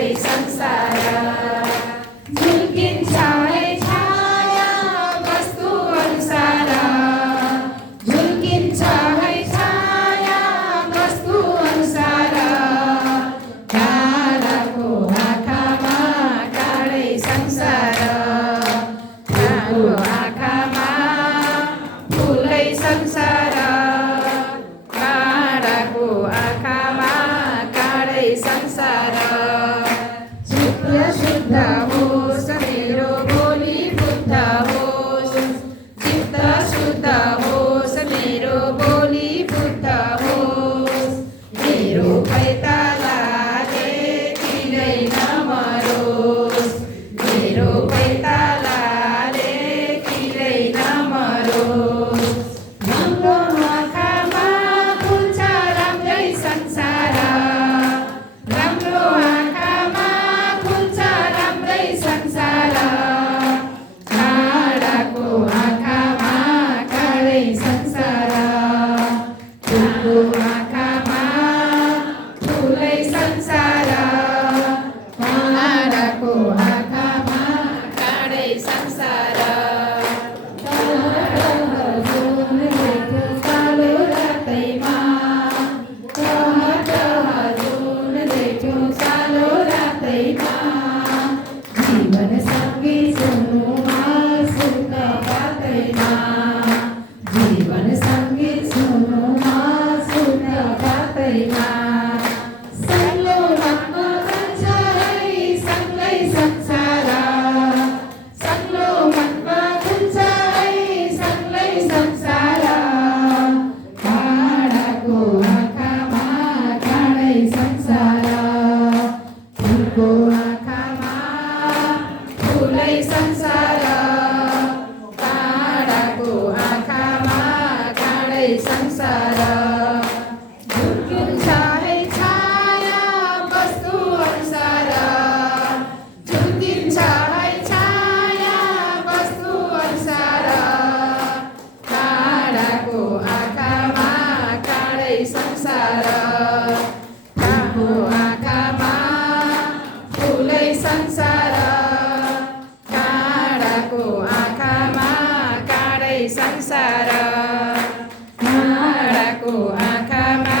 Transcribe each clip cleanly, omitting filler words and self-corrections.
संसार झुल्किन्छ है छाया वस्तु अनुसार झुल्किन्छ है छाया वस्तु अनुसार काँडाको आँखामा काँडै संसार काँडको आँखामा फुलै संसार काँडाको आँखामा काँडै संसार शुद्ध होस् मेरो बोली बुद्ध होस् चित्त शुद्ध होस् मेरो बोली बुद्ध होस् मेरो पैतालाले किनै नमरोस् मेरो पैतालाले किनै नमरोस् राम्रो आँखामा खुल्छ राम्रै संसार राम्रो आँखामा खुल्छ राम्रै संसार काँडाको आँखामा काँडै संसार फुलको आँखामा फुलै संसार काँडाको आँखामा काँडै संसार कालो रातैमा कालो रातैमा जीवन सँगै सुन्नुमा सुख पातैमा जीवन सँगै सुन्नुमा सुख पातैमा सल्लो मनमा जान्छ है सँगै संसार सल्लो मनमा खुल्छ है सँगै संसार काँडाको आँखामा काँडै संसार फुलको आँखामा फुलै संसार काँडाको आँखामा काँडै संसार झुल्किन्छ है छाया वस्तु अनुसार झुल्किन्छ है छाया वस्तु अनुसार काँडाको आँखामा काँडै संसार काँडाको आँखामा फुलै संसार काँडाको आँखामा काँडै संसार काँडाको आँखामा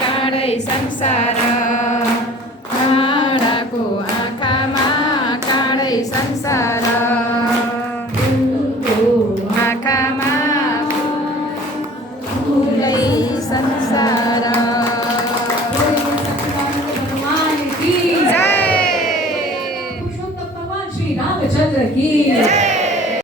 काँडै संसार काँडाको आँखामा काँडै संसार फुलको आँखामा फुलै संसार भगवान की जय। पुरुषोत्तम भगवान श्री रामचंद्र की जय।